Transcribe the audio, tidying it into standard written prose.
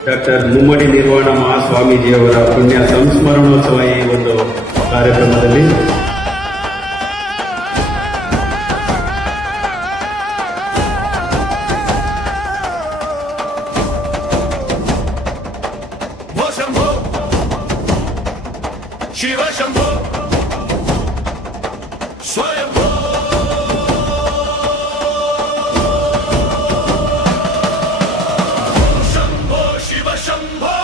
doctor ಮುಮ್ಮಡಿ ನಿರ್ವಾಣ ಮಹಾಸ್ವಾಮೀಜಿಯವರ ಪುಣ್ಯ ಸಂಸ್ಮರಣೋತ್ಸವ ಈ ಒಂದು ಕಾರ್ಯಕ್ರಮದಲ್ಲಿ ಶಿವ ಶಂಭೋ ಸ್ವಯಂಭೋ ಶಂಭೋ ಶಿವ ಶಂಭೋ